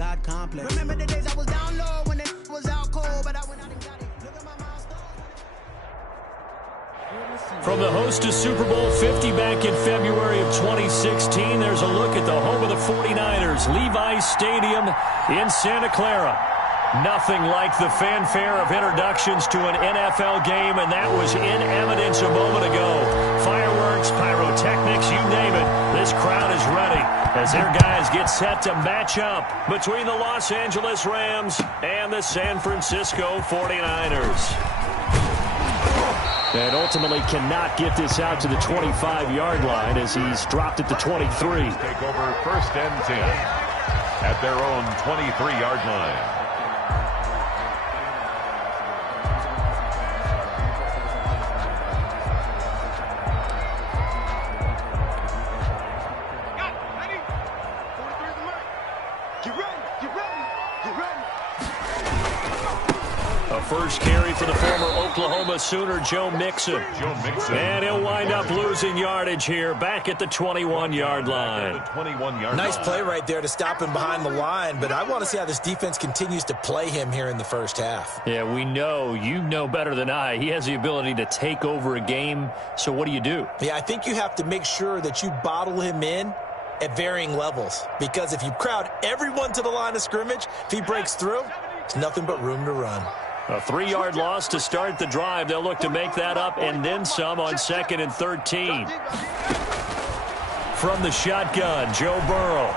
God complex. Remember the days I was down low when it was out cold, but I went out and got it. Look at my milestone. From the host to Super Bowl 50 back in February of 2016, there's a look at the home of the 49ers, Levi's Stadium in Santa Clara. Nothing like the fanfare of introductions to an NFL game, and that was in evidence a moment ago. Fireworks, pyrotechnics, you name it. This crowd is ready as their guys get set to match up between the Los Angeles Rams and the San Francisco 49ers. And ultimately cannot get this out to the 25-yard line as he's dropped it to 23. Take over 1st and 10 at their own 23-yard line. First carry for the former Oklahoma Sooner, Joe Mixon. And he'll wind up losing yardage here, back at the 21-yard line. Nice play right there to stop him behind the line, but I want to see how this defense continues to play him here in the first half. Yeah, we know. You know better than I. He has the ability to take over a game, so what do you do? Yeah, I think you have to make sure that you bottle him in at varying levels, because if you crowd everyone to the line of scrimmage, if he breaks through, there's nothing but room to run. A 3-yard loss to start the drive. They'll look to make that up and then some on 2nd and 13. From the shotgun, Joe Burrow.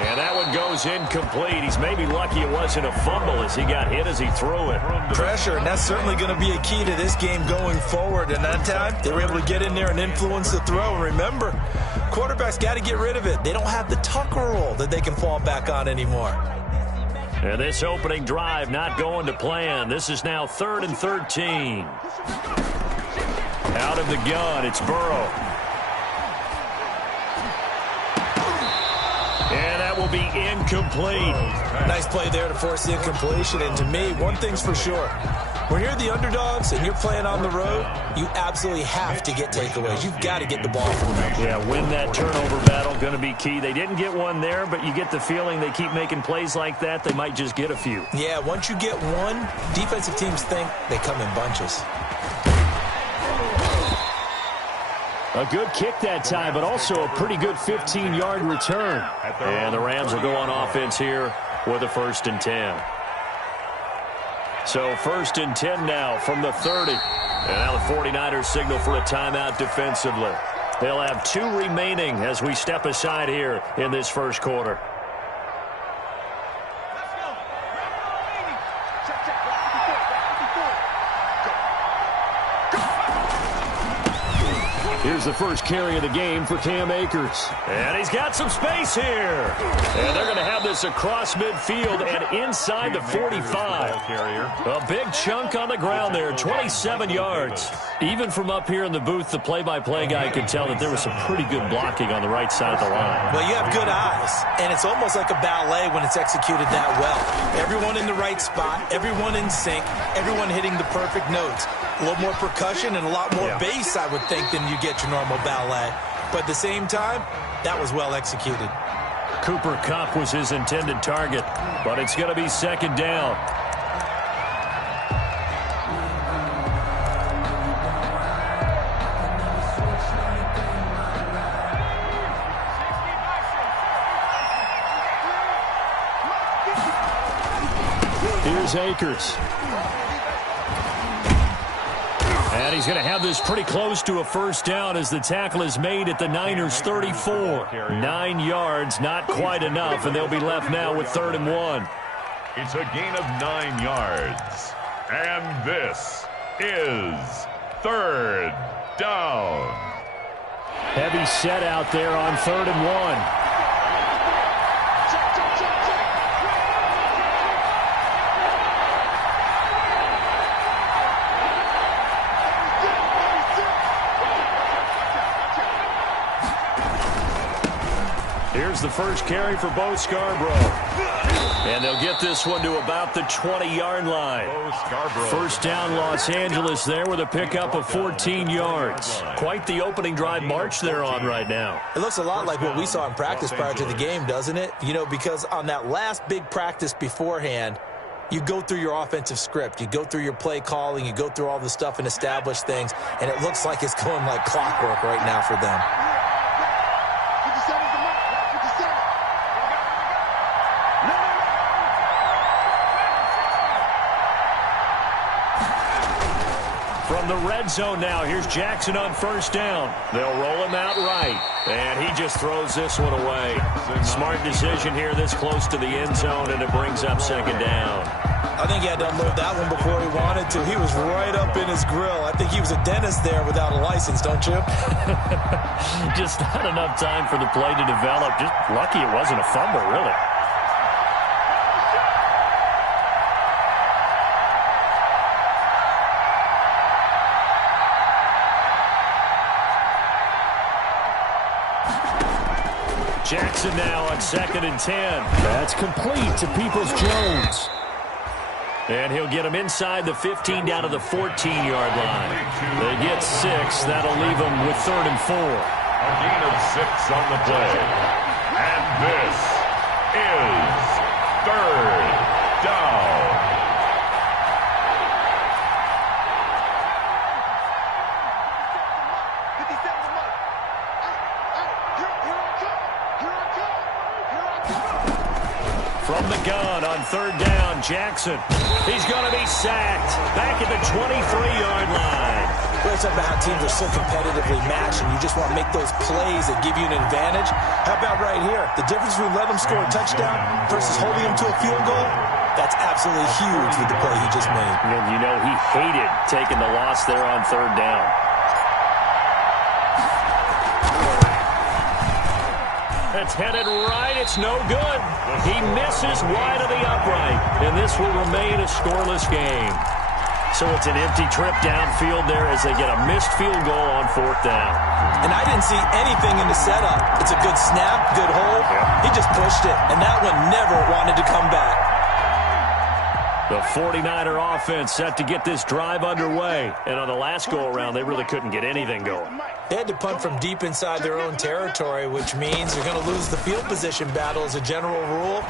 And that one goes incomplete. He's maybe lucky it wasn't a fumble as he got hit as he threw it. Pressure, and that's certainly going to be a key to this game going forward. And that time, they were able to get in there and influence the throw. And remember, quarterbacks got to get rid of it. They don't have the Tucker roll that they can fall back on anymore. And this opening drive not going to plan. This is now 3rd and 13. Out of the gun, it's Burrow. And that will be incomplete. Nice play there to force the incompletion. And to me, one thing's for sure. When you're the underdogs and you're playing on the road, you absolutely have to get takeaways. You've got to get the ball from them. Yeah, win that turnover battle, going to be key. They didn't get one there, but you get the feeling they keep making plays like that, they might just get a few. Yeah, once you get one, defensive teams think they come in bunches. A good kick that time, but also a pretty good 15-yard return. And the Rams will go on offense here with a 1st and 10. So 1st and 10 now from the 30. And now the 49ers signal for a timeout defensively. They'll have 2 remaining as we step aside here in this first quarter. Here's the first carry of the game for Cam Akers. And he's got some space here. And they're going to have this across midfield and inside the 45. A big chunk on the ground there, 27 yards. Even from up here in the booth, the play-by-play guy could tell that there was some pretty good blocking on the right side of the line. Well, you have good eyes, and it's almost like a ballet when it's executed that well. Everyone in the right spot, everyone in sync, everyone hitting the perfect notes. A little more percussion and a lot more bass, I would think, than you get your normal ballet. But at the same time, that was well executed. Cooper Kupp was his intended target, but it's going to be 2nd down. Here's Akers. And he's going to have this pretty close to a 1st down as the tackle is made at the Niners' 34. 9 yards, not quite enough, and they'll be left now with 3rd and 1. It's a gain of 9 yards. And this is 3rd down. Heavy set out there on 3rd and 1. There's the first carry for Bo Scarborough. And they'll get this one to about the 20-yard line. First down, Los Angeles there with a pickup of 14 yards. Quite the opening drive march they're on right now. It looks a lot like what we saw in practice prior to the game, doesn't it? You know, because on that last big practice beforehand, you go through your offensive script, you go through your play calling, you go through all the stuff and establish things, and it looks like it's going like clockwork right now for them. From the red zone now, here's Jackson on first down. They'll roll him out right, and he just throws this one away. Smart decision here this close to the end zone, and it brings up second down. I think he had to unload that one before he wanted to. He was right up in his grill. I think he was a dentist there without a license, don't you? Just not enough time for the play to develop. Just lucky it wasn't a fumble, really. Jackson now on 2nd and 10. That's complete to Peoples-Jones. And he'll get him inside the 15 down to the 14-yard line. They get 6. That'll leave them with 3rd and 4. A gain of 6 on the play. And this is 3rd down. From the gun on 3rd down, Jackson. He's going to be sacked. Back at the 23-yard line. We're talking about how teams are so competitively matched, and you just want to make those plays that give you an advantage. How about right here? The difference between letting them score a touchdown versus holding them to a field goal, that's absolutely huge with the play he just made. And you know he hated taking the loss there on 3rd down. It's headed right. It's no good. He misses wide of the upright. And this will remain a scoreless game. So it's an empty trip downfield there as they get a missed field goal on 4th down. And I didn't see anything in the setup. It's a good snap, good hold. He just pushed it. And that one never wanted to come back. The 49er offense set to get this drive underway. And on the last go-around, they really couldn't get anything going. They had to punt from deep inside their own territory, which means they're going to lose the field position battle as a general rule.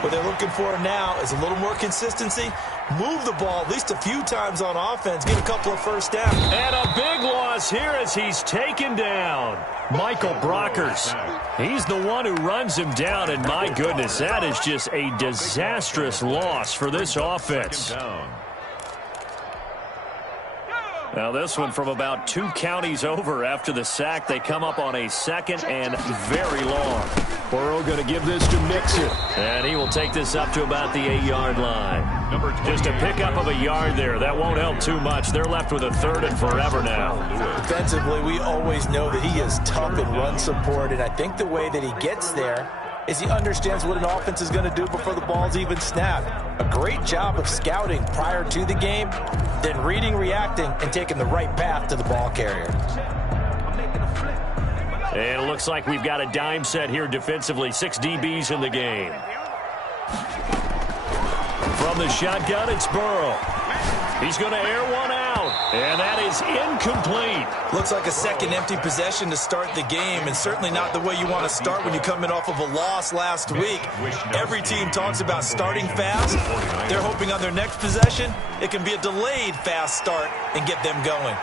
What they're looking for now is a little more consistency. Move the ball at least a few times on offense. Get a couple of first downs. And a big loss here as he's taken down. Michael Brockers. He's the one who runs him down, and my goodness, that is just a disastrous loss for this offense. Now this one from about 2 counties over after the sack. They come up on a 2nd and very long. Burrow going to give this to Mixon. And he will take this up to about the 8-yard line. Just a pickup of a yard there. That won't help too much. They're left with a 3rd and forever now. Defensively, we always know that he is tough in run support. And I think the way that he gets there is he understands what an offense is going to do before the ball's even snapped. A great job of scouting prior to the game, then reading, reacting, and taking the right path to the ball carrier. And it looks like we've got a dime set here defensively. 6 DBs in the game. From the shotgun, it's Burrow. He's going to air one out, and that is incomplete. Looks like a second empty possession to start the game, and certainly not the way you want to start when you're coming off of a loss last week. Every team talks about starting fast. They're hoping on their next possession, it can be a delayed fast start and get them going.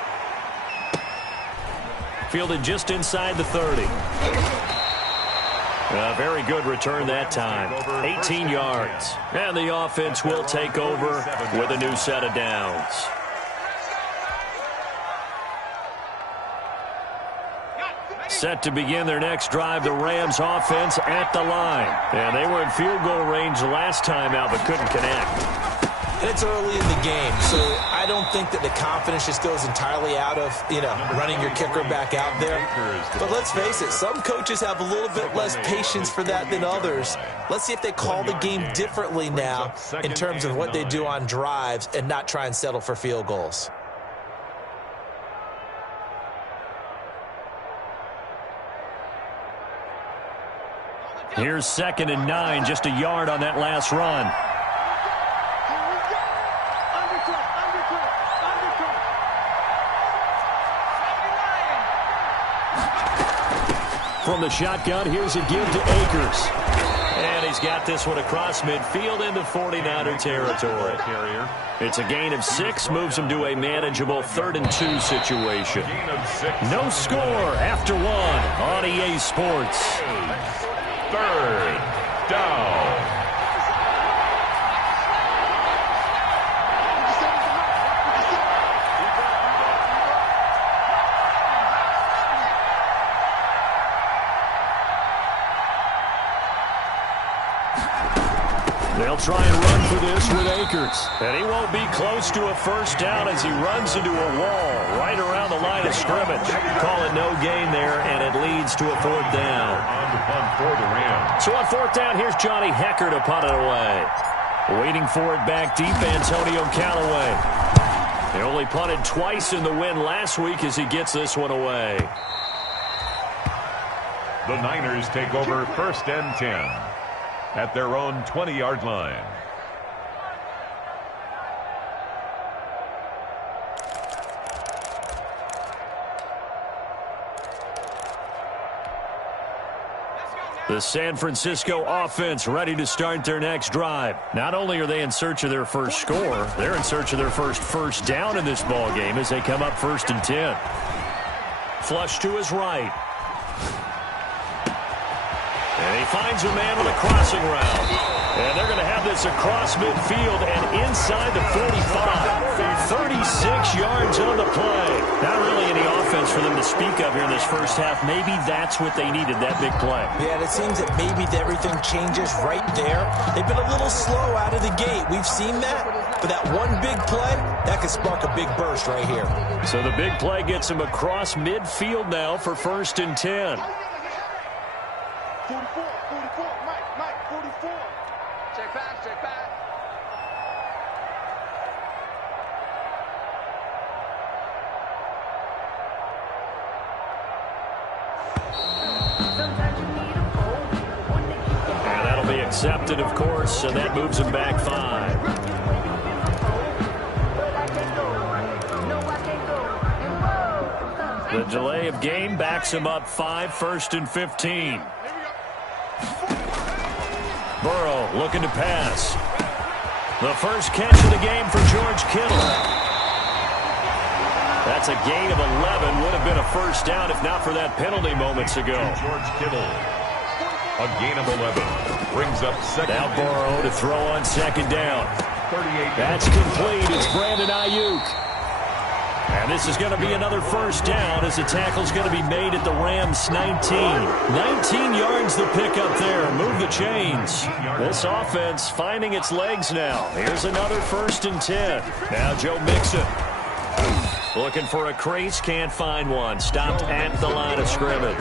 Fielded just inside the 30. A very good return that time. 18 yards. And the offense will take over with a new set of downs. Set to begin their next drive, the Rams offense at the line. And they were in field goal range last time out but couldn't connect. And it's early in the game, so I don't think that the confidence just goes entirely out of, running your kicker back out there. But let's face it, some coaches have a little bit less patience for that than others. Let's see if they call the game differently now in terms of what they do on drives and not try and settle for field goals. Here's 2nd and 9, just a yard on that last run. From the shotgun, here's a give to Akers. And he's got this one across midfield into 49er territory. It's a gain of 6, moves him to a manageable 3rd and 2 situation. No score after 1 on EA Sports. 3rd down. They'll try and run for this with Akers. And he won't be close to a first down as he runs into a wall right around the line of scrimmage. Call it no gain there, and it leads to a 4th down. On the punt for the Rams. So on 4th down, here's Johnny Hecker to punt it away. Waiting for it back deep, Antonio Callaway. He only punted twice in the win last week as he gets this one away. The Niners take over 1st and 10 at their own 20-yard line. The San Francisco offense ready to start their next drive. Not only are they in search of their first score, they're in search of their first down in this ball game as they come up 1st and 10. Flush to his right. And he finds a man with a crossing route. And they're going to have this across midfield and inside the 45. 36 yards on the play. Not really any offense for them to speak of here in this first half. Maybe that's what they needed, that big play. Yeah, it seems that maybe everything changes right there. They've been a little slow out of the gate. We've seen that. But that one big play, that could spark a big burst right here. So the big play gets him across midfield now for 1st and 10. 44, Mike, 44. Check back. And that'll be accepted, of course, and that moves him back 5. The delay of game backs him up 5, 1st and 15. Burrow looking to pass. The first catch of the game for George Kittle. That's a gain of 11. Would have been a first down if not for that penalty moments ago. George Kittle. A gain of 11. Brings up 2nd. Now Burrow to throw on 2nd down. 38. That's complete. It's Brandon Ayuk. And this is going to be another first down as the tackle's going to be made at the Rams' 19. 19 yards the pick up there. Move the chains. This offense finding its legs now. Here's another 1st and 10. Now Joe Mixon. Looking for a crease, can't find one. Stopped at the line of scrimmage.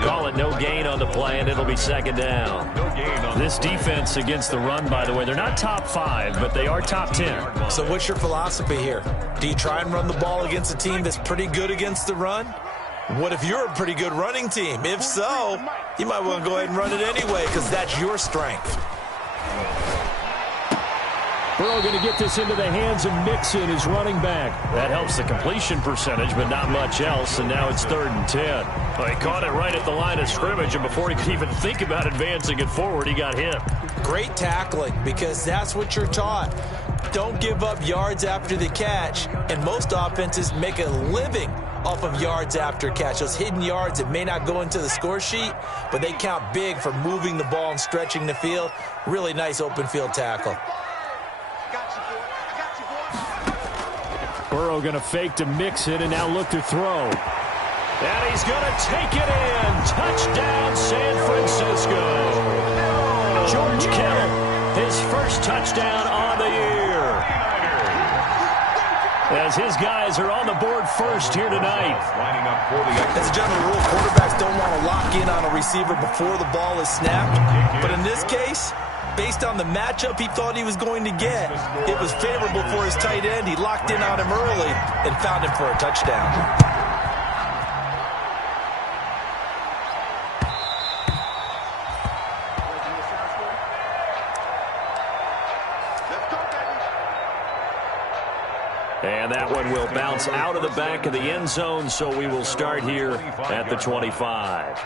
Call it no gain on the play, and it'll be 2nd down. This defense against the run, by the way, they're not top 5, but they are top 10. So what's your philosophy here? Do you try and run the ball against a team that's pretty good against the run? What if you're a pretty good running team? If so, you might want to go ahead and run it anyway because that's your strength. Burrow going to get this into the hands of Mixon, his running back. That helps the completion percentage, but not much else, and now it's 3rd and 10. Well, he caught it right at the line of scrimmage, and before he could even think about advancing it forward, he got hit. Great tackling, because that's what you're taught. Don't give up yards after the catch, and most offenses make a living off of yards after catch. Those hidden yards that may not go into the score sheet, but they count big for moving the ball and stretching the field. Really nice open field tackle. Burrow going to fake to Mixon and now look to throw. And he's going to take it in. Touchdown, San Francisco. George Kittle, his first touchdown on the year. As his guys are on the board first here tonight. As a general rule, quarterbacks don't want to lock in on a receiver before the ball is snapped. But in this case, based on the matchup he thought he was going to get, it was favorable for his tight end. He locked in on him early and found him for a touchdown. And that one will bounce out of the back of the end zone, so we will start here at the 25.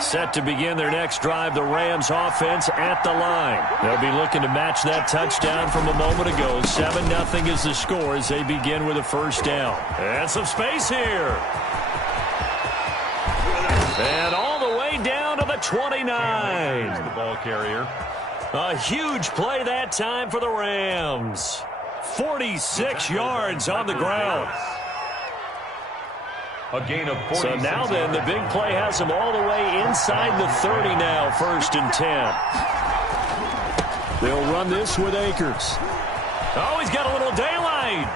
Set to begin their next drive, the Rams offense at the line. They'll be looking to match that touchdown from a moment ago. 7-0 is the score as they begin with a first down. And some space here. And all the way down to the 29. The ball carrier. A huge play that time for the Rams. 46 yards on the ground. A gain of 46. So now then, the big play has him all the way inside the 30 now, 1st and 10. They'll run this with Akers. Oh, he's got a little daylight.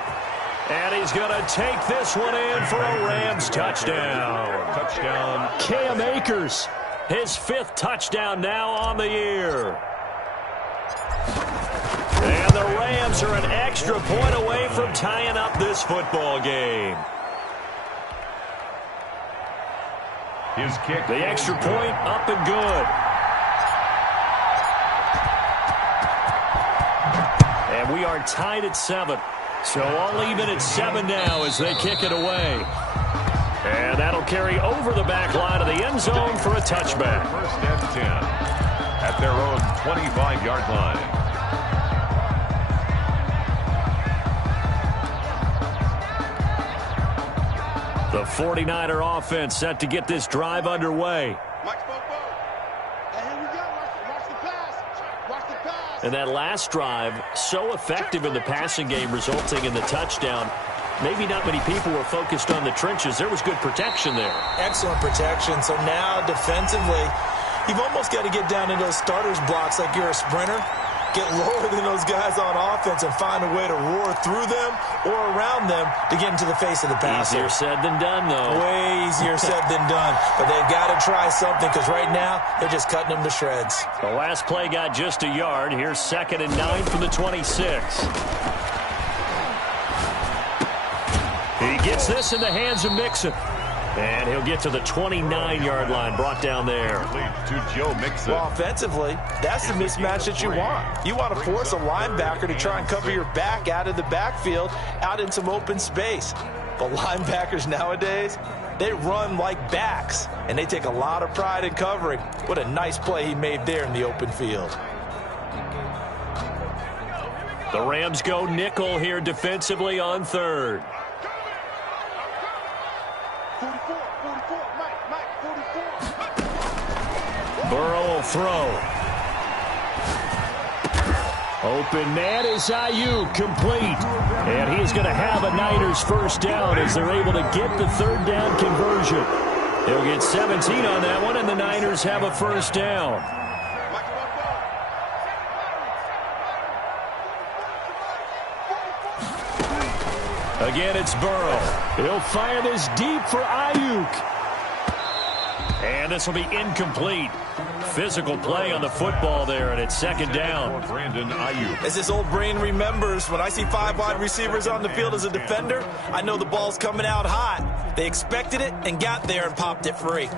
And he's going to take this one in for a Rams touchdown. Touchdown. Cam Akers, his 5th touchdown now on the year. And the Rams are an extra point away from tying up this football game. His kick. The extra point up and good. And we are tied at 7. So all even at 7 now as they kick it away. And that'll carry over the back line of the end zone for a touchback. 1st and 10 at their own 25-yard line. The 49er offense set to get this drive underway. And that last drive, so effective in the passing game, resulting in the touchdown. Maybe not many people were focused on the trenches. There was good protection there. Excellent protection. So now defensively, you've almost got to get down into those starters blocks like you're a sprinter. Get lower than those guys on offense and find a way to roar through them or around them to get into the face of the passer. Easier said than done, though. Way easier said than done. But they've got to try something because right now they're just cutting them to shreds. The last play got just a yard. Here's 2nd and 9 from the 26. He gets this in the hands of Mixon. And he'll get to the 29-yard line, brought down there. To Joe Mixon. Well, offensively, that's the mismatch that you want. You want to force a linebacker to try and cover your back out of the backfield, out in some open space. But linebackers nowadays, they run like backs, and they take a lot of pride in covering. What a nice play he made there in the open field. The Rams go nickel here defensively on 3rd. Burrow will throw. Open man is Ayuk, complete. And he's going to have a Niners first down as they're able to get the 3rd down conversion. They'll get 17 on that one, and the Niners have a first down. Again, it's Burrow. He'll fire this deep for Ayuk. And this will be incomplete. Physical play on the football there, and it's 2nd down. Brandon Ayuk. As this old brain remembers, when I see 5 wide receivers on the field as a defender, I know the ball's coming out hot. They expected it and got there and popped it free.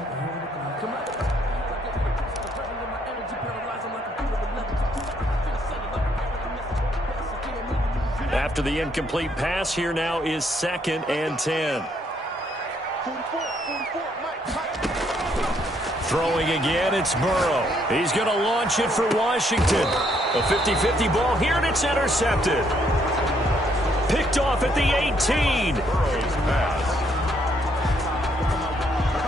After the incomplete pass, here now is 2nd and 10. Throwing again, it's Burrow. He's going to launch it for Washington. A 50-50 ball here, and it's intercepted. Picked off at the 18.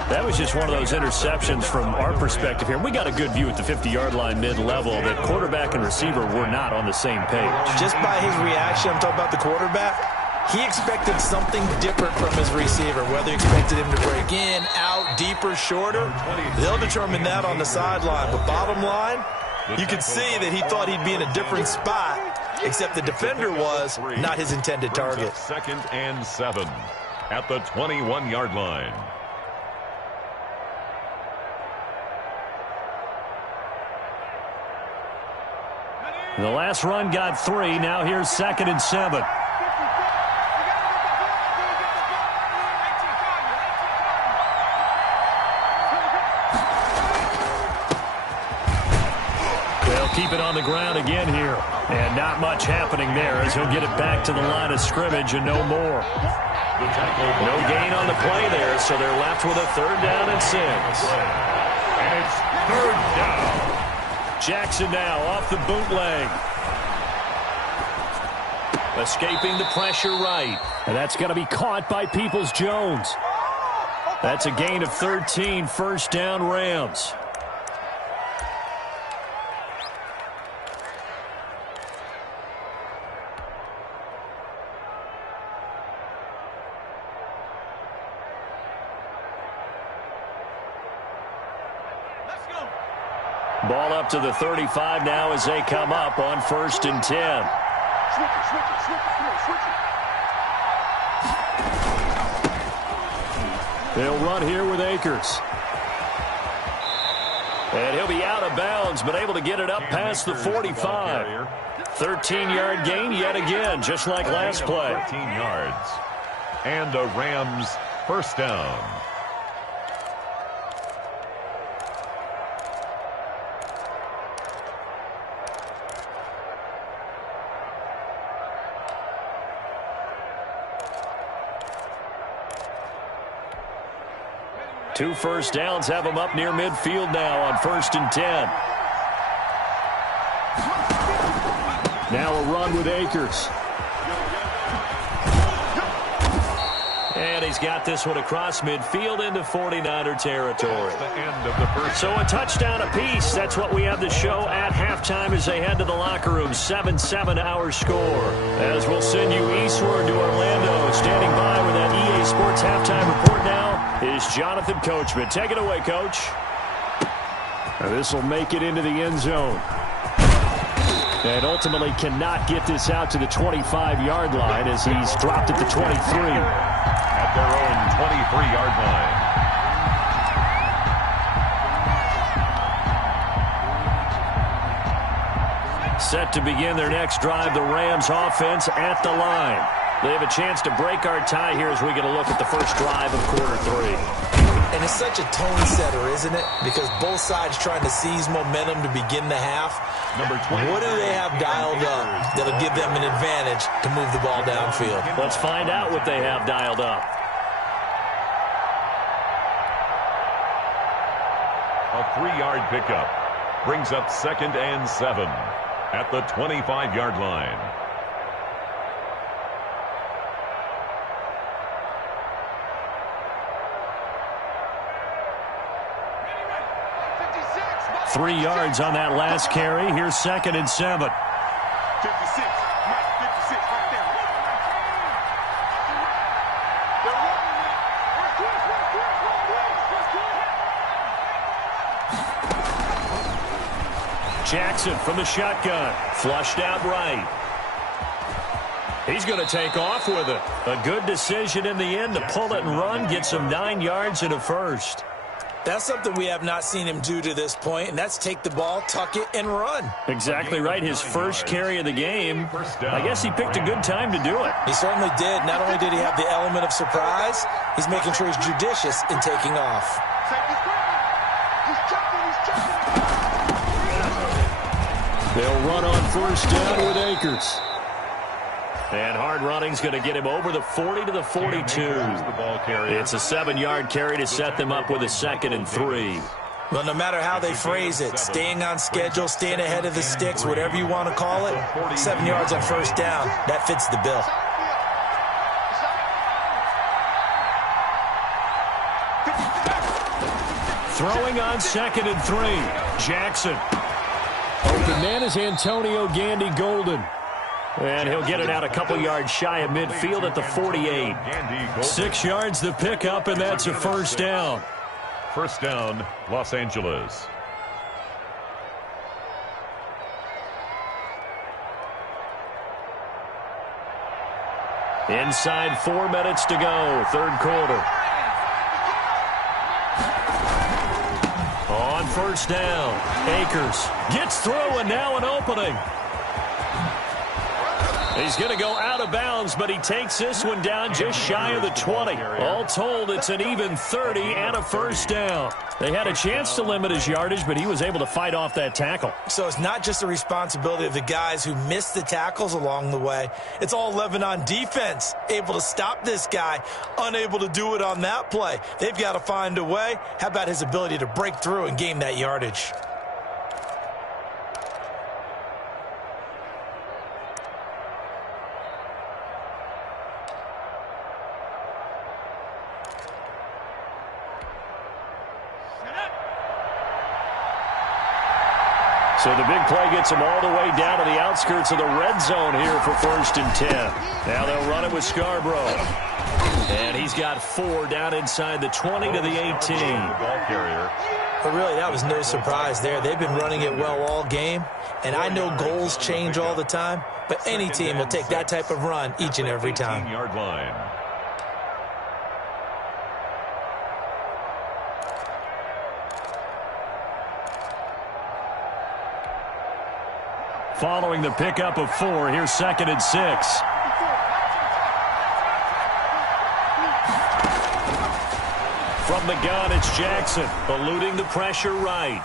That was just one of those interceptions from our perspective here. We got a good view at the 50-yard line mid-level that quarterback and receiver were not on the same page. Just by his reaction, I'm talking about the quarterback, he expected something different from his receiver, whether he expected him to break in, out, deeper, shorter. They'll determine that on the sideline. But bottom line, you can see that he thought he'd be in a different spot, except the defender was not his intended target. 2nd and 7 at the 21-yard line. The last run got 3. Now here's 2nd and 7. keep it on the ground again here. And not much happening there as he'll get it back to the line of scrimmage and no more. No gain on the play there, so they're left with a 3rd down and 6. And it's 3rd down. Jackson now off the bootleg. Escaping the pressure right. And that's going to be caught by Peoples-Jones. That's a gain of 13, 1st down Rams. Ball up to the 35 now as they come up on 1st and 10. They'll run here with Akers. And he'll be out of bounds, but able to get it up past the 45. 13-yard gain yet again, just like last play. 13 yards. And a Rams 1st down. Two 1st downs have them up near midfield now on 1st and 10. Now a run with Akers. And he's got this one across midfield into 49er territory. The end of the first. So a touchdown apiece. That's what we have to show at halftime as they head to the locker room. 7-7 our score. As we'll send you eastward to Orlando. Standing by with that EA Sports halftime report now is Jonathan Coachman. Take it away, Coach. This will make it into the end zone. And ultimately cannot get this out to the 25-yard line as he's dropped at the 23. At their own 23-yard line. Set to begin their next drive, the Rams offense at the line. They have a chance to break our tie here as we get a look at the first drive of quarter 3. And it's such a tone setter, isn't it? Because both sides trying to seize momentum to begin the half. What do they have dialed up that'll give them an advantage to move the ball downfield? Let's find out what they have dialed up. A 3-yard pickup brings up 2nd and 7 at the 25-yard line. Three yards on that last carry. Here's 2nd and 7. 56, Mike, 56, right there. They're running it. Jackson from the shotgun. Flushed out right. He's going to take off with it. A good decision in the end to pull it and run. Gets him 9 yards and a 1st. That's something we have not seen him do to this point, and that's take the ball, tuck it, and run. Exactly right. His first carry of the game. I guess he picked a good time to do it. He certainly did. Not only did he have the element of surprise, he's making sure he's judicious in taking off. They'll run on 1st down with Akers. And hard running's going to get him over the 40 to the 42. It's a 7-yard carry to set them up with a 2nd and 3. Well, no matter how they phrase it, staying on schedule, staying ahead of the sticks, whatever you want to call it, 7 yards on 1st down, that fits the bill. Throwing on 2nd and 3. Jackson. Open man is Antonio Gandy Golden. And he'll get it out a couple yards shy of midfield at the 48. 6 yards the pickup, and that's a 1st down. 1st down, Los Angeles. Inside 4 minutes to go, 3rd quarter. On 1st down, Akers gets through and now an opening. He's going to go out of bounds, but he takes this one down just shy of the 20. All told, it's an even 30 and a first down. They had a chance to limit his yardage, but he was able to fight off that tackle. So it's not just the responsibility of the guys who missed the tackles along the way. It's all 11 on defense, able to stop this guy, unable to do it on that play. They've got to find a way. How about his ability to break through and gain that yardage? So the big play gets him all the way down to the outskirts of the red zone here for 1st and 10. Now they'll run it with Scarborough. And he's got 4 down inside the 20 to the 18. But really, that was no surprise there. They've been running it well all game. And I know goals change all the time, but any team will take that type of run each and every time. 18-yard line. Following the pickup of 4, here's 2nd and 6. From the gun, it's Jackson, eluding the pressure right.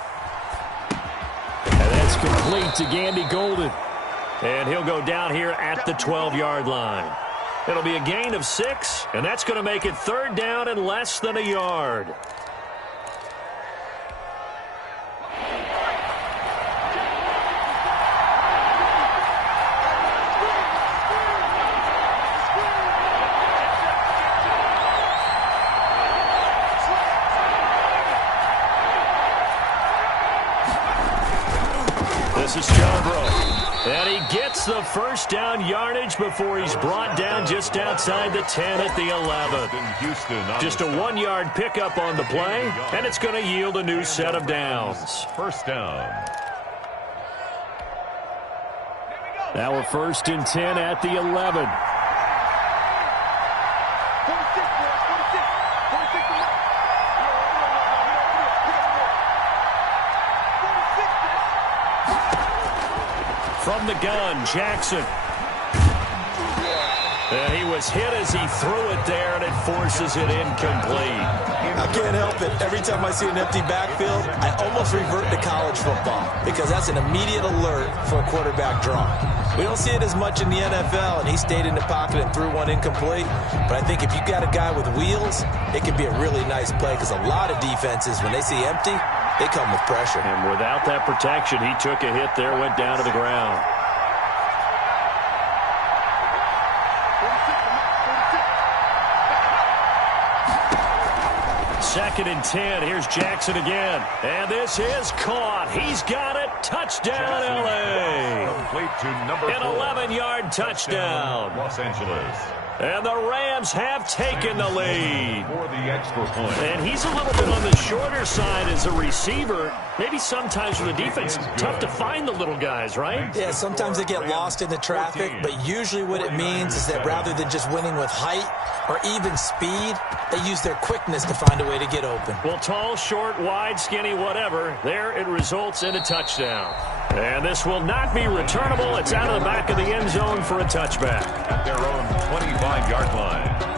And that's complete to Gandy Golden. And he'll go down here at the 12-yard line. It'll be a gain of 6, and that's going to make it 3rd down and less than a yard. This is Scarborough, and he gets the first down yardage before he's brought down just outside the 10 at the 11. Just a 1-yard pickup on the play, and it's going to yield a new set of downs. First down. Now we're 1st and 10 at the 11. From the gun, Jackson. And he was hit as he threw it there, and it forces it incomplete. I can't help it. Every time I see an empty backfield, I almost revert to college football because that's an immediate alert for a quarterback draw. We don't see it as much in the NFL, and he stayed in the pocket and threw one incomplete. But I think if you got a guy with wheels, it can be a really nice play because a lot of defenses, when they see empty, they come with pressure. And without that protection, he took a hit there, went down to the ground. Second and 10. Here's Jackson again. And this is caught. He's got it. Touchdown, L.A. Complete to number 4. An 11-yard touchdown. Los Angeles. And the Rams have taken the lead. For the extra point. And he's a little bit on the shorter side as a receiver. Maybe sometimes for the defense, tough to find the little guys, right? Yeah, sometimes they get lost in the traffic, but usually what it means is that rather than just winning with height or even speed, they use their quickness to find a way to get open. Well, tall, short, wide, skinny, whatever, there it results in a touchdown. And this will not be returnable. It's out of the back of the end zone for a touchback. At their own 25-yard line.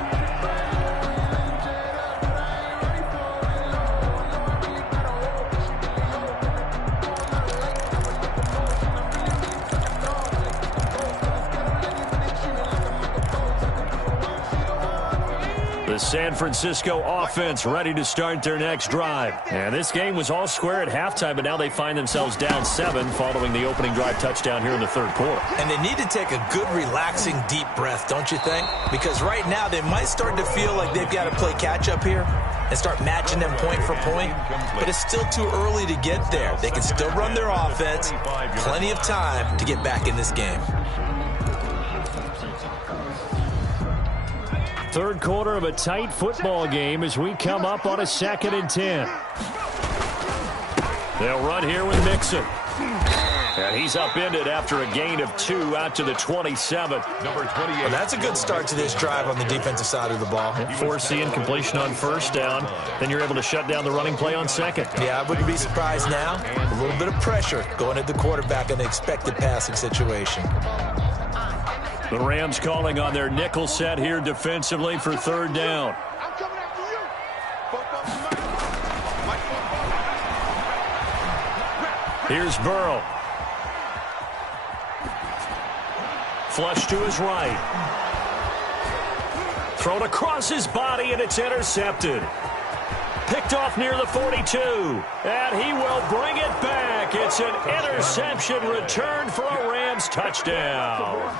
The San Francisco offense ready to start their next drive. And this game was all square at halftime, but now they find themselves down 7 following the opening drive touchdown here in the 3rd quarter. And they need to take a good, relaxing, deep breath, don't you think? Because right now they might start to feel like they've got to play catch-up here and start matching them point for point. But it's still too early to get there. They can still run their offense. Plenty of time to get back in this game. 3rd quarter of a tight football game as we come up on a 2nd and 10. They'll run here with Mixon. And he's upended after a gain of 2 out to the 27. Number 28. Well, that's a good start to this drive on the defensive side of the ball. Forcing completion on 1st down. Then you're able to shut down the running play on 2nd. Yeah, I wouldn't be surprised now. A little bit of pressure going at the quarterback in the expected passing situation. The Rams calling on their nickel set here defensively for third down. I'm coming after you. Here's Burrow. Flush to his right. Thrown across his body, and it's intercepted. Picked off near the 42. And he will bring it back. It's an interception return for a Rams touchdown.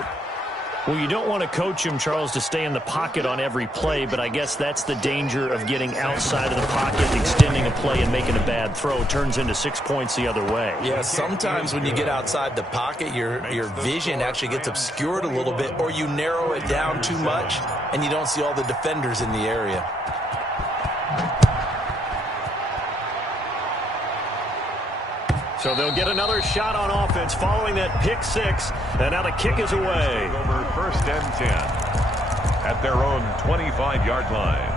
Well, you don't want to coach him, Charles, to stay in the pocket on every play, but I guess that's the danger of getting outside of the pocket, extending a play, and making a bad throw. It turns into 6 points the other way. Yeah, sometimes when you get outside the pocket, your vision actually gets obscured a little bit, or you narrow it down too much, and you don't see all the defenders in the area. So they'll get another shot on offense following that pick six. And now the kick is away. Over 1st and 10 at their own 25-yard line.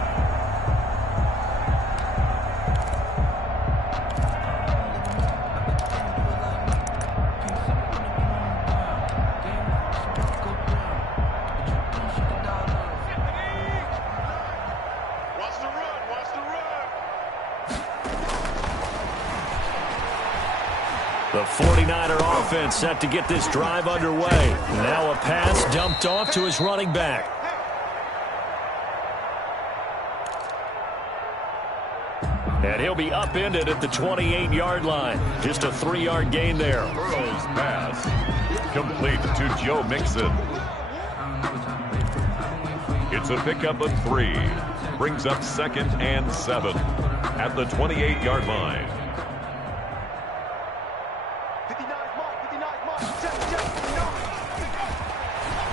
The 49er offense set to get this drive underway. Now a pass dumped off to his running back. And he'll be upended at the 28-yard line. Just a 3-yard gain there. Burrow's pass complete to Joe Mixon. It's a pickup of 3. Brings up 2nd and 7 at the 28-yard line.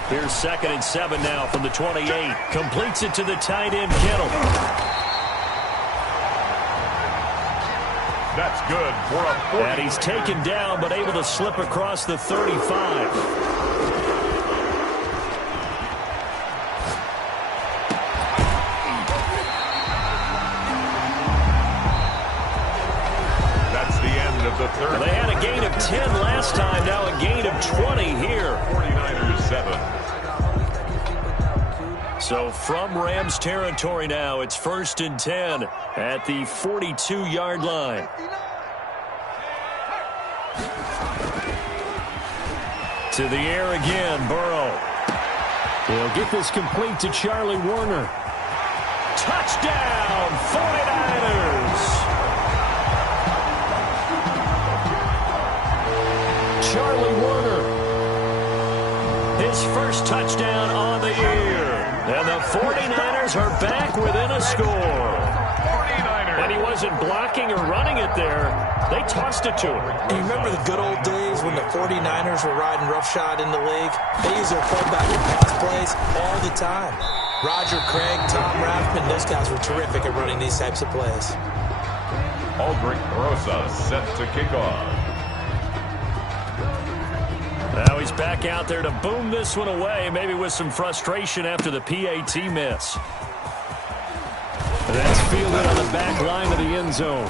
Here's 2nd and 7 now from the 28. Completes it to the tight end, Kittle. That's good for a 40. And he's taken down, but able to slip across the 35. That's the end of the third. Well, they had a gain of 10 last time, now a gain of 20 here. 49ers 7. So from Rams territory now, it's 1st and 10 at the 42-yard line. To the air again, Burrow. He'll get this complete to Charlie Warner. Touchdown, 49ers! Charlie Warner. His first touchdown on the year. And the 49ers are back within a score. 49ers. And he wasn't blocking or running it there. They tossed it to him. And you remember the good old days when the 49ers were riding roughshod in the league? They used their fullback and pass plays all the time. Roger Craig, Tom Rathman, those guys were terrific at running these types of plays. Aldrich Rosa set to kick off. Now he's back out there to boom this one away, maybe with some frustration after the PAT miss. That's fielded on the back line of the end zone.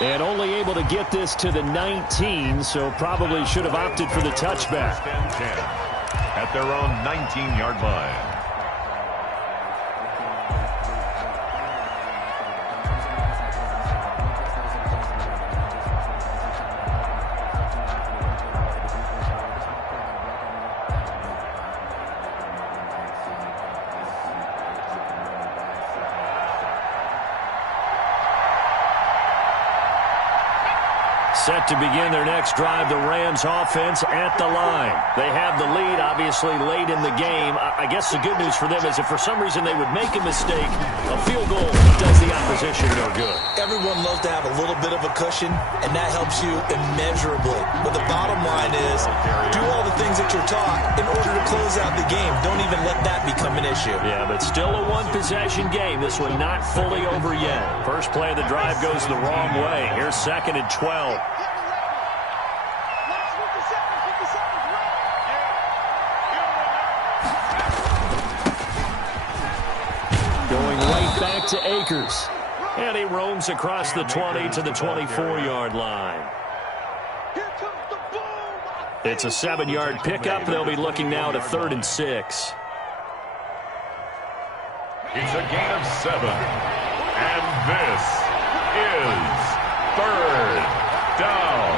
And only able to get this to the 19, so probably should have opted for the touchback. 1st and 10 at their own 19-yard line. Set to begin their next drive, the Rams offense at the line. They have the lead, obviously, late in the game. I guess the good news for them is if for some reason they would make a mistake, a field goal does the opposition no good. Everyone loves to have a little bit of a cushion, and that helps you immeasurably. But the bottom line is, do all the things that you're taught in order to close out the game. Don't even let that become an issue. Yeah, but still a one-possession game. This one not fully over yet. First play of the drive goes the wrong way. Here's 2nd and 12. Going right back to Akers. And he roams across the 20 to the 24-yard line. Here comes the boom. It's a 7-yard pickup. They'll be looking now to 3rd and 6. It's a gain of 7. And this is 3rd down.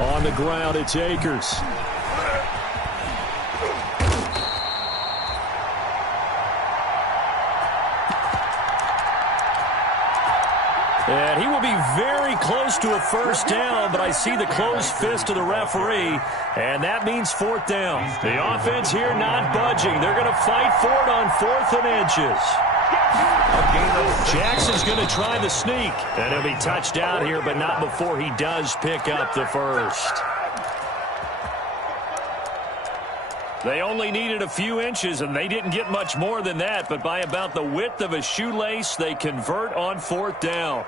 On the ground, it's Akers. And he will be very close to a first down, but I see the closed fist of the referee, and that means 4th down. The offense here not budging. They're going to fight for it on 4th and inches. Jackson's going to try the sneak, and he'll be touched out here, but not before he does pick up the first. They only needed a few inches, and they didn't get much more than that, but by about the width of a shoelace, they convert on 4th down.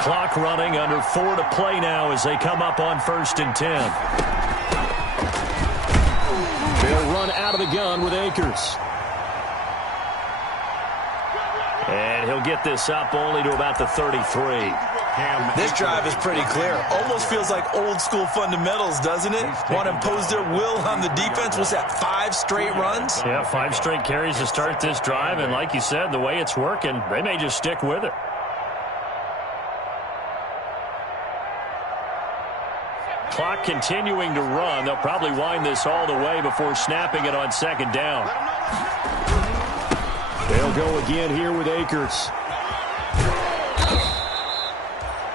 Clock running, under 4 to play now as they come up on 1st and 10. They'll run out of the gun with Akers. And he'll get this up only to about the 33. This drive is pretty clear. Almost feels like old school fundamentals, doesn't it? Want to impose their will on the defense. Was that 5 straight runs? Yeah, 5 straight carries to start this drive. And like you said, the way it's working, they may just stick with it. Clock continuing to run. They'll probably wind this all the way before snapping it on 2nd down. They'll go again here with Akers.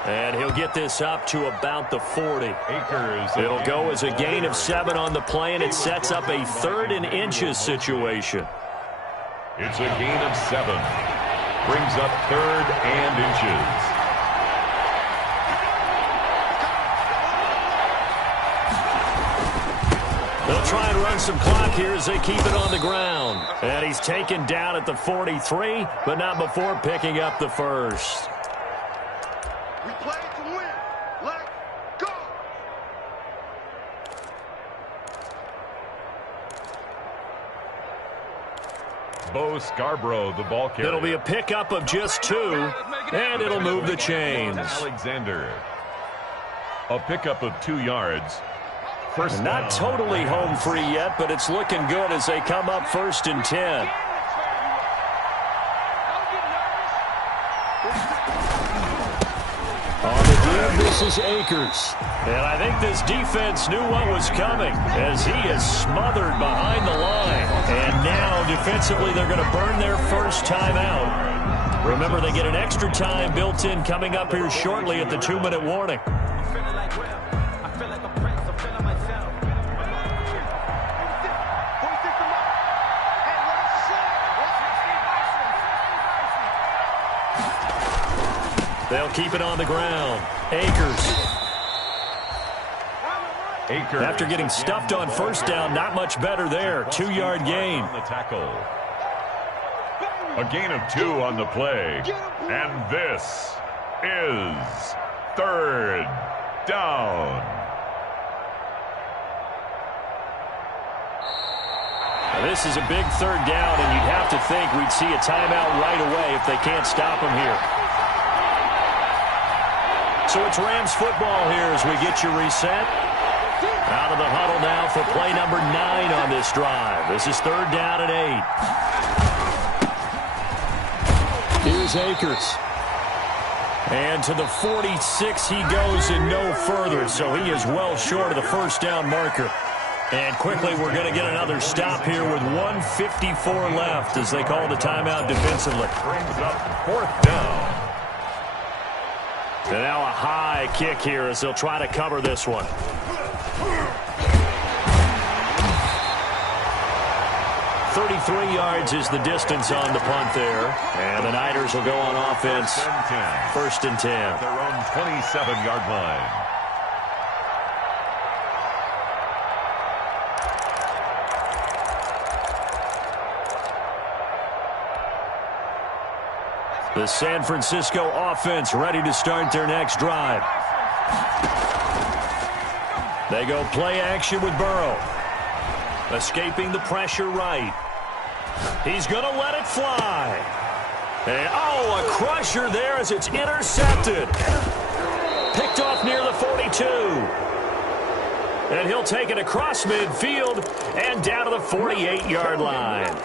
And he'll get this up to about the 40. Akers. It'll go as a gain of 7 on the play, and it sets up a 3rd and inches situation. It's a gain of 7. Brings up 3rd and inches. They'll try and run some clock here as they keep it on the ground. And he's taken down at the 43, but not before picking up the first. We play to win. Let's go. Bo Scarborough, the ball carrier. It'll be a pickup of just 2, and it'll move the chains. Alexander. A pickup of 2 yards. First Not totally home free yet, but it's looking good as they come up 1st and 10. On the give, this is Akers. And I think this defense knew what was coming as he is smothered behind the line. And now defensively they're going to burn their first time out. Remember, they get an extra time built in coming up here shortly at the 2-minute warning. They'll keep it on the ground. Akers. After getting stuffed on 1st down, not much better there. 2-yard gain. On the tackle. A gain of 2 on the play. And this is 3rd down. Now, this is a big 3rd down, and you'd have to think we'd see a timeout right away if they can't stop him here. So it's Rams football here as we get you reset. Out of the huddle now for play number 9 on this drive. This is 3rd down and 8. Here's Akers. And to the 46 he goes and no further, so he is well short of the 1st down marker. And quickly we're going to get another stop here with 1:54 left as they call the timeout defensively. Brings up 4th down. And now a high kick here as they'll try to cover this one. 33 yards is the distance on the punt there. And the Niners will go on offense. 1st and 10. At their own 27-yard line. The San Francisco offense ready to start their next drive. They go play action with Burrow. Escaping the pressure right. He's going to let it fly. And, oh, a crusher there as it's intercepted. Picked off near the 42. And he'll take it across midfield and down to the 48-yard line.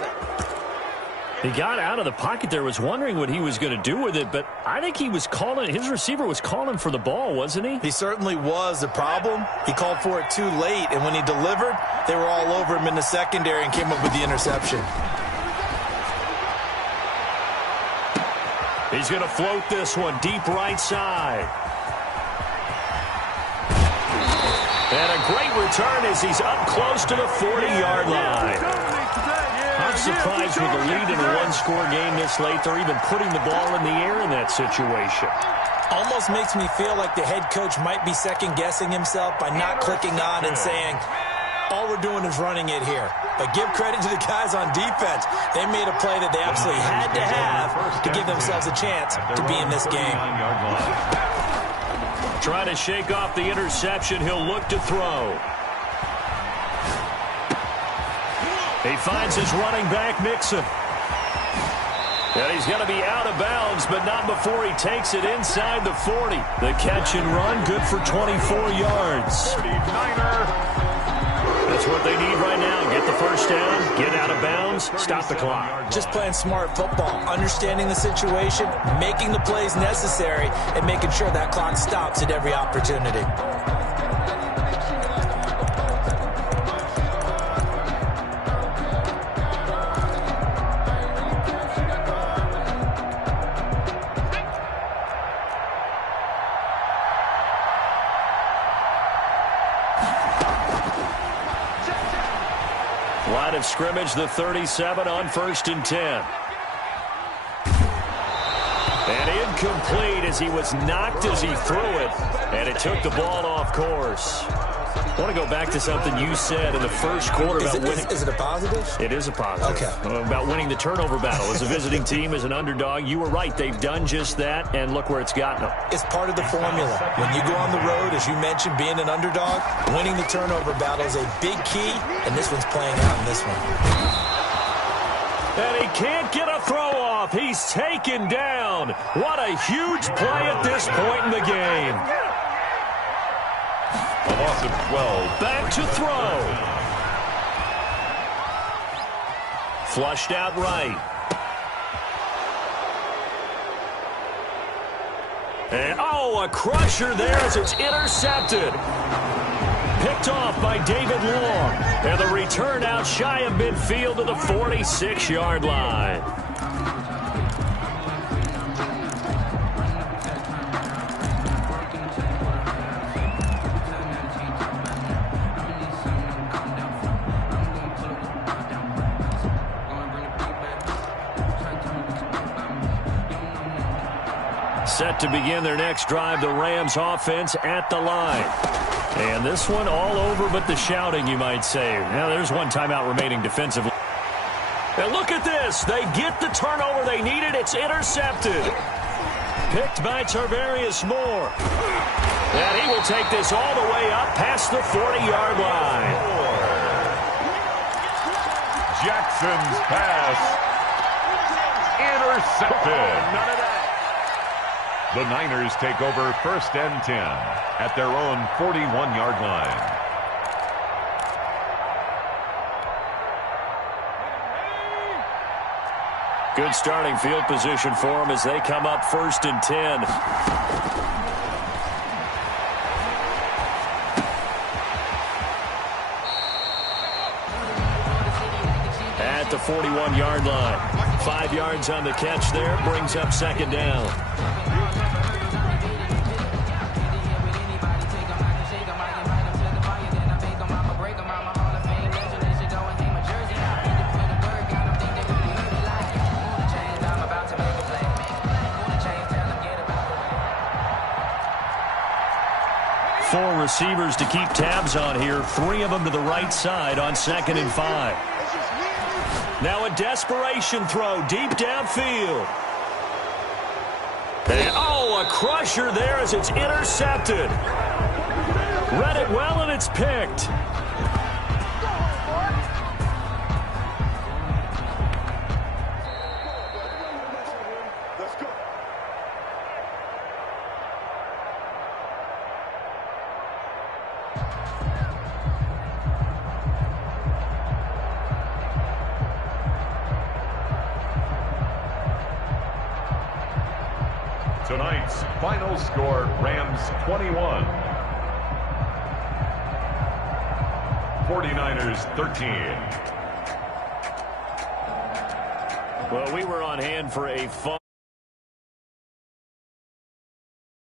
He got out of the pocket there, was wondering what he was going to do with it, but I think he was calling, his receiver was calling for the ball, wasn't he? He certainly was. The problem, he called for it too late, and when he delivered, they were all over him in the secondary and came up with the interception. He's going to float this one deep right side. And a great return as he's up close to the 40-yard line. I'm surprised with the lead in a one-score game this late, they're even putting the ball in the air in that situation. Almost makes me feel like the head coach might be second-guessing himself by not clicking on and saying, all we're doing is running it here. But give credit to the guys on defense. They made a play that they absolutely had to have to give themselves a chance to be in this game. Trying to shake off the interception, he'll look to throw. He finds his running back, Mixon. And he's going to be out of bounds, but not before he takes it inside the 40. The catch and run, good for 24 yards. 49er. That's what they need right now. Get the first down, get out of bounds, stop the clock. Just playing smart football, understanding the situation, making the plays necessary, and making sure that clock stops at every opportunity. Line of scrimmage, the 37 on 1st and 10. And incomplete as he was knocked as he threw it, and it took the ball off course. I want to go back to something you said in the first quarter about winning. Is it a positive? It is a positive. Okay. About winning the turnover battle. As a visiting team, as an underdog, you were right. They've done just that, and look where it's gotten them. It's part of the formula. When you go on the road, as you mentioned, being an underdog, winning the turnover battle is a big key, and this one's playing out in this one. And he can't get a throw off. He's taken down. What a huge play at this point in the game. A loss of 12. Back to throw. Flushed out right. And, oh, a crusher there as it's intercepted. Picked off by David Long. And the return out shy of midfield to the 46-yard line. Set to begin their next drive, the Rams offense at the line. And this one all over but the shouting, you might say. Now, there's one timeout remaining defensively. And look at this. They get the turnover they needed. It's intercepted. Picked by Tarvarius Moore. And he will take this all the way up past the 40-yard line. Jackson's pass. Intercepted. None of that. The Niners take over 1st and 10 at their own 41-yard line. Good starting field position for them as they come up 1st and 10. At the 41-yard line. 5 yards on the catch there, brings up 2nd down. Four receivers to keep tabs on here. 3 of them to the right side on 2nd and 5. Now a desperation throw deep downfield. And, oh, a crusher there as it's intercepted. Read it well, and it's picked. Tonight's final score, Rams 21. 49ers 13. Well, we were on hand for a fun